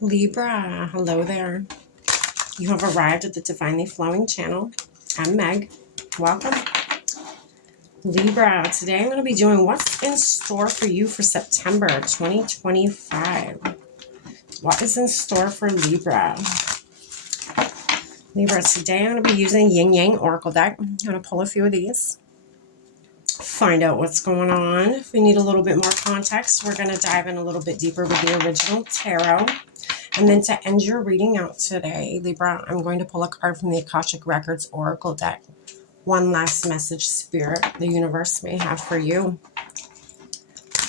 Libra, hello there. You have arrived at the Divinely Flowing channel. I'm Meg. Welcome. Libra, today I'm going to be doing what's in store for you for September 2025. What is in store for Libra? Libra, today I'm going to be using Yin Yang Oracle deck. I'm going to pull a few of these. Find out what's going on. If we need a little bit more context, we're going to dive in a little bit deeper with the original tarot. And then to end your reading out today, Libra, I'm going to pull a card from the Akashic Records Oracle deck. One last message, Spirit, the universe may have for you.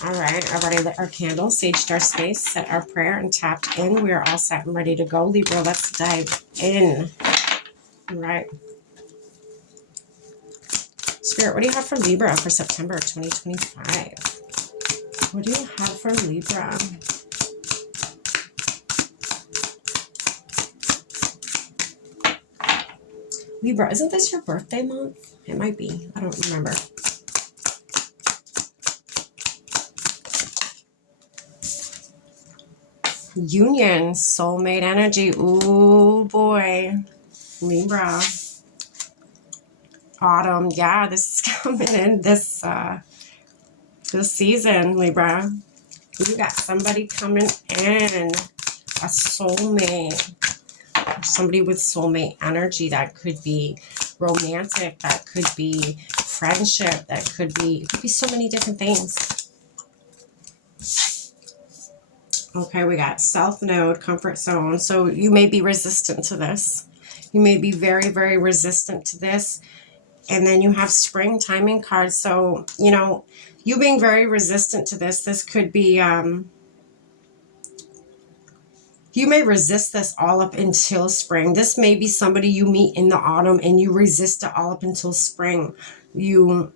All right, I've already lit our candle, saged our space, set our prayer, and tapped in. We are all set and ready to go, Libra. Let's dive in. All right. Spirit, what do you have for Libra for September 2025? What do you have for Libra? Libra, isn't this your birthday month? It might be. I don't remember. Union, soulmate energy. Ooh, boy. Libra. Autumn. Yeah, this is coming in this season, Libra. You got somebody coming in. A soulmate. Somebody with soulmate energy. That could be romantic. That could be friendship. That could be, it could be so many different things. Okay, we got South Node, comfort zone. So you may be resistant to this. You may be very, very resistant to this. And then you have spring timing cards. So, you know, you being very resistant to this, this could be, you may resist this all up until spring. This may be somebody you meet in the autumn and you resist it all up until spring. You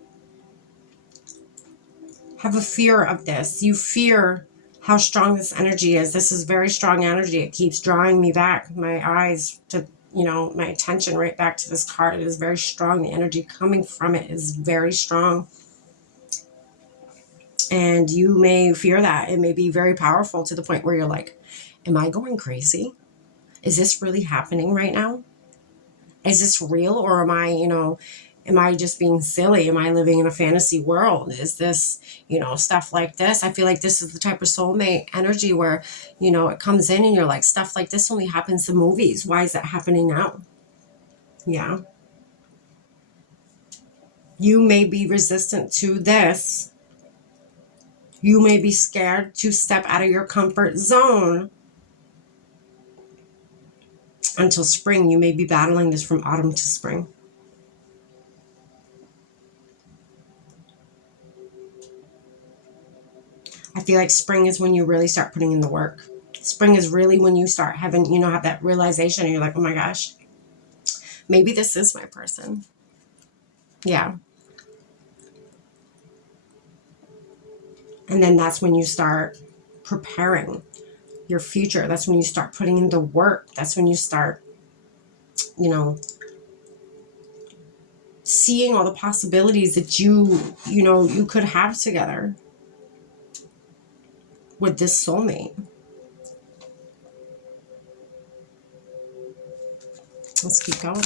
have a fear of this. You fear how strong this energy is. This is very strong energy. It keeps drawing me back, my eyes to, you know, my attention right back to this card. It is very strong. The energy coming from it is very strong. And you may fear that. It may be very powerful to the point where you're like, am I going crazy? Is this really happening right now? Is this real? Or am I, you know, am I just being silly? Am I living in a fantasy world? Is this, you know, stuff like this? I feel like this is the type of soulmate energy where, you know, it comes in and you're like, stuff like this only happens in movies. Why is that happening now? Yeah. You may be resistant to this. You may be scared to step out of your comfort zone until spring. You may be battling this from autumn to spring. I feel like spring is when you really start putting in the work. Spring is really when you start having, you know, have that realization and you're like, oh my gosh, maybe this is my person. Yeah. And then that's when you start preparing your future. That's when you start putting in the work. That's when you start, you know, seeing all the possibilities that you know, you could have together with this soulmate. Let's keep going.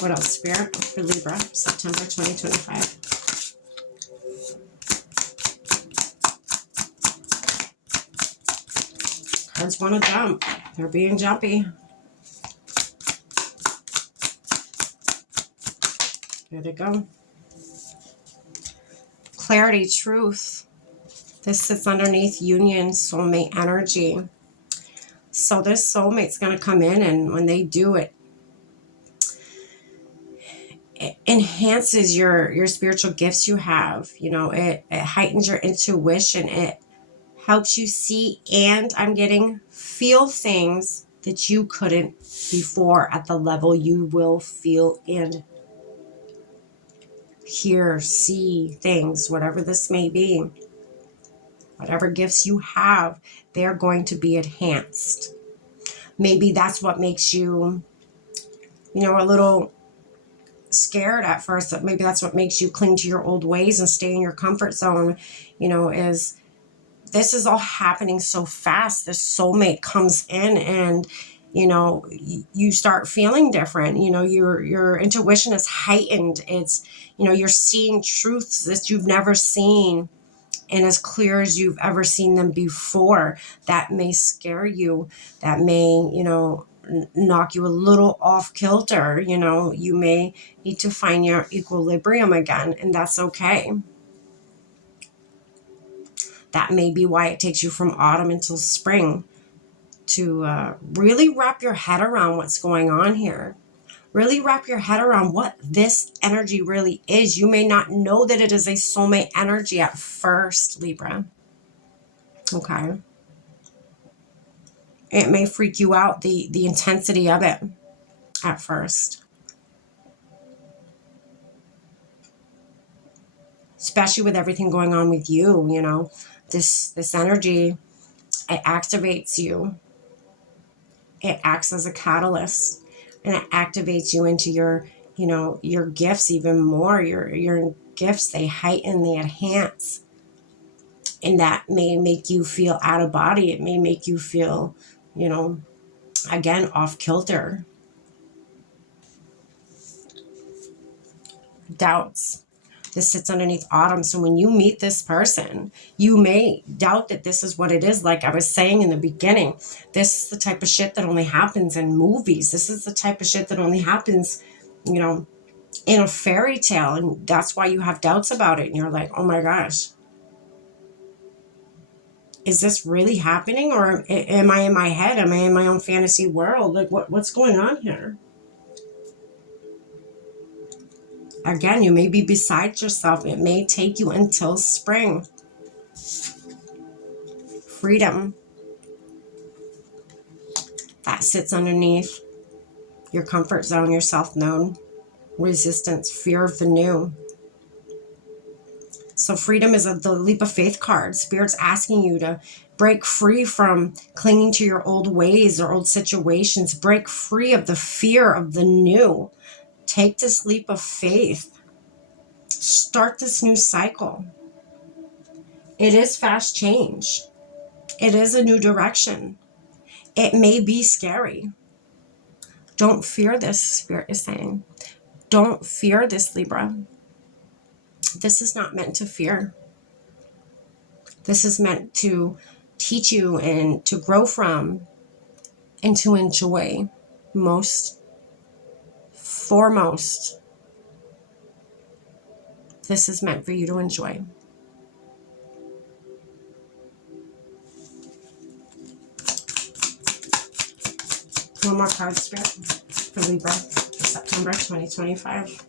What else, Spirit, for Libra, September 2025? Cards want to jump. They're being jumpy. There they go. Clarity, truth. This sits underneath union, soulmate energy. So this soulmate's going to come in, and when they do it, it enhances your spiritual gifts you have. You know, it heightens your intuition. It helps you see, and I'm getting feel things that you couldn't before at the level you will feel in. Hear, see things, whatever this may be. Whatever gifts you have, they're going to be enhanced. Maybe that's what makes you, you know, a little scared at first. Maybe that's what makes you cling to your old ways and stay in your comfort zone, is this is all happening so fast. This soulmate comes in and, you start feeling different. Your intuition is heightened. It's, you're seeing truths that you've never seen and as clear as you've ever seen them before. That may scare you. That may, knock you a little off kilter. You may need to find your equilibrium again, and that's okay. That may be why it takes you from autumn until spring to really wrap your head around what's going on here. Really wrap your head around what this energy really is. You may not know that it is a soulmate energy at first, Libra. Okay. It may freak you out, the intensity of it at first. Especially with everything going on with you, this energy, it activates you. It acts as a catalyst, and it activates you into your gifts even more. Your gifts, they heighten, they enhance. And that may make you feel out of body. It may make you feel, again, off kilter. Doubts. This sits underneath autumn. So when you meet this person, you may doubt that this is what it is. Like I was saying in the beginning, this is the type of shit that only happens in movies. This is the type of shit that only happens, in a fairy tale. And that's why you have doubts about it. And you're like, oh my gosh, is this really happening? Or am I in my head? Am I in my own fantasy world? Like what's going on here? Again, you may be beside yourself. It may take you until spring. Freedom. That sits underneath your comfort zone, your self-known. Resistance, fear of the new. So freedom is the leap of faith card. Spirit's asking you to break free from clinging to your old ways or old situations. Break free of the fear of the new. Take this leap of faith. Start this new cycle. It is fast change. It is a new direction. It may be scary. Don't fear this, Spirit is saying. Don't fear this, Libra. This is not meant to fear. This is meant to teach you and to grow from and to enjoy. Most foremost, this is meant for you to enjoy. One more card, Spirit, for Libra for September 2025.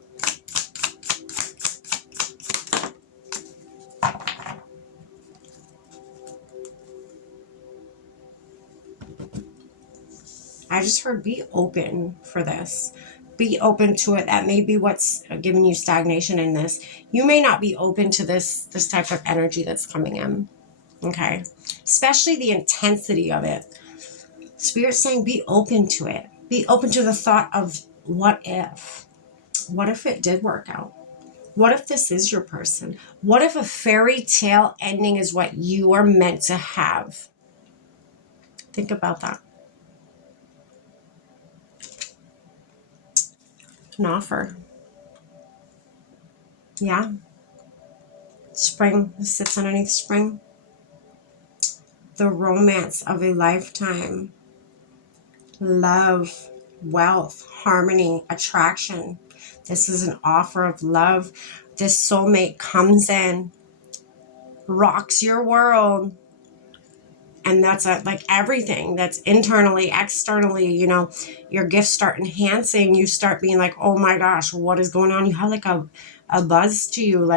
I just heard be open for this. Be open to it. That may be what's giving you stagnation in this. You may not be open to this type of energy that's coming in. Okay? Especially the intensity of it. Spirit's saying be open to it. Be open to the thought of what if? What if it did work out? What if this is your person? What if a fairy tale ending is what you are meant to have? Think about that. An offer. Yeah. Spring. This sits underneath spring. The romance of a lifetime. Love, wealth, harmony, attraction. This is an offer of love. This soulmate comes in, rocks your world. And that's like everything that's internally, externally, your gifts start enhancing. You start being like, oh my gosh, what is going on? You have like a buzz to you,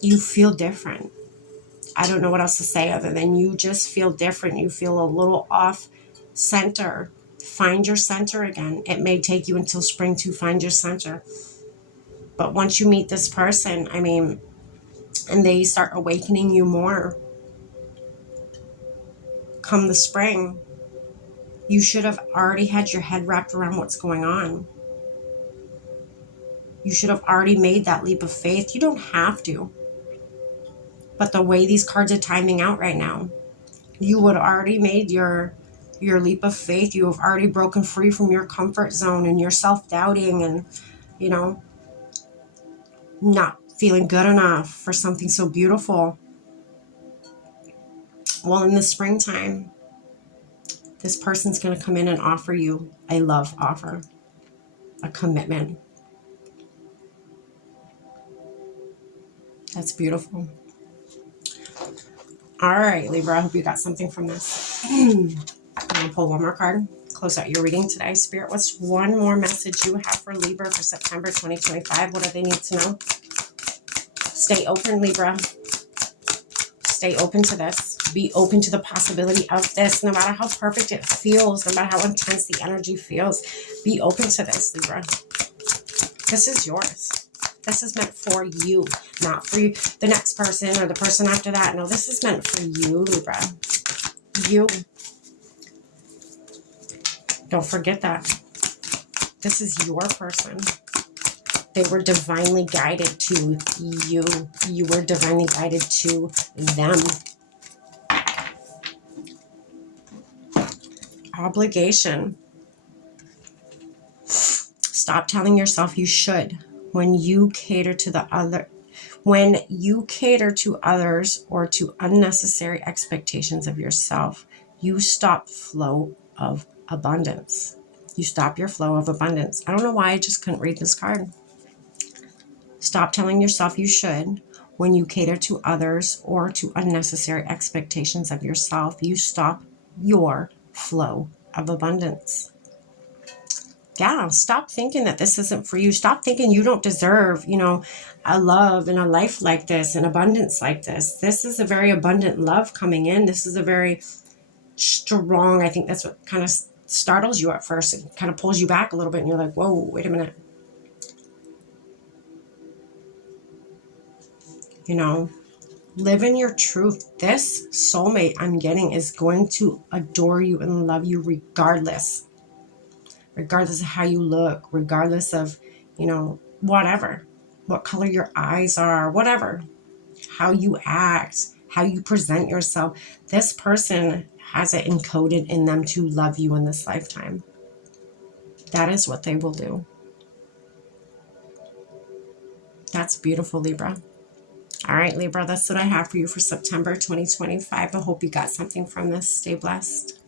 you feel different. I don't know what else to say other than you just feel different. You feel a little off center. Find your center again. It may take you until spring to find your center. But once you meet this person, and they start awakening you more, come the spring, You should have already had your head wrapped around what's going on. You should have already made that leap of faith. You don't have to. But the way these cards are timing out right now, you would have already made your leap of faith. You have already broken free from your comfort zone and your self-doubting and, you know, not feeling good enough for something so beautiful. Well, in the springtime, this person's going to come in and offer you a love offer, a commitment. That's beautiful. All right, Libra, I hope you got something from this. I'm going to pull one more card. Close out your reading today. Spirit, what's one more message you have for Libra for September 2025? What do they need to know? Stay open, Libra. Stay open to this. Be open to the possibility of this, no matter how perfect it feels, no matter how intense the energy feels. Be open to this, Libra. This is yours. This is meant for you, not for you, the next person or the person after that. No, this is meant for you, Libra. You. Don't forget that. This is your person. They were divinely guided to you. You were divinely guided to them. Obligation. Stop telling yourself you should. When you cater to others or to unnecessary expectations of yourself, you stop flow of abundance. You stop your flow of abundance. I don't know why I just couldn't read this card. Stop telling yourself you should. When you cater to others or to unnecessary expectations of yourself, you stop your flow of abundance. Yeah, stop thinking that this isn't for you. Stop thinking you don't deserve, a love and a life like this, an abundance like this. This is a very abundant love coming in. This is a very strong, I think that's what kind of startles you at first. It kind of pulls you back a little bit and you're like, whoa, wait a minute. Live in your truth. This soulmate I'm getting is going to adore you and love you regardless of how you look, regardless of, whatever, what color your eyes are, whatever, how you act, how you present yourself. This person has it encoded in them to love you in this lifetime. That is what they will do. That's beautiful, Libra. All right, Libra, that's what I have for you for September 2025. I hope you got something from this. Stay blessed.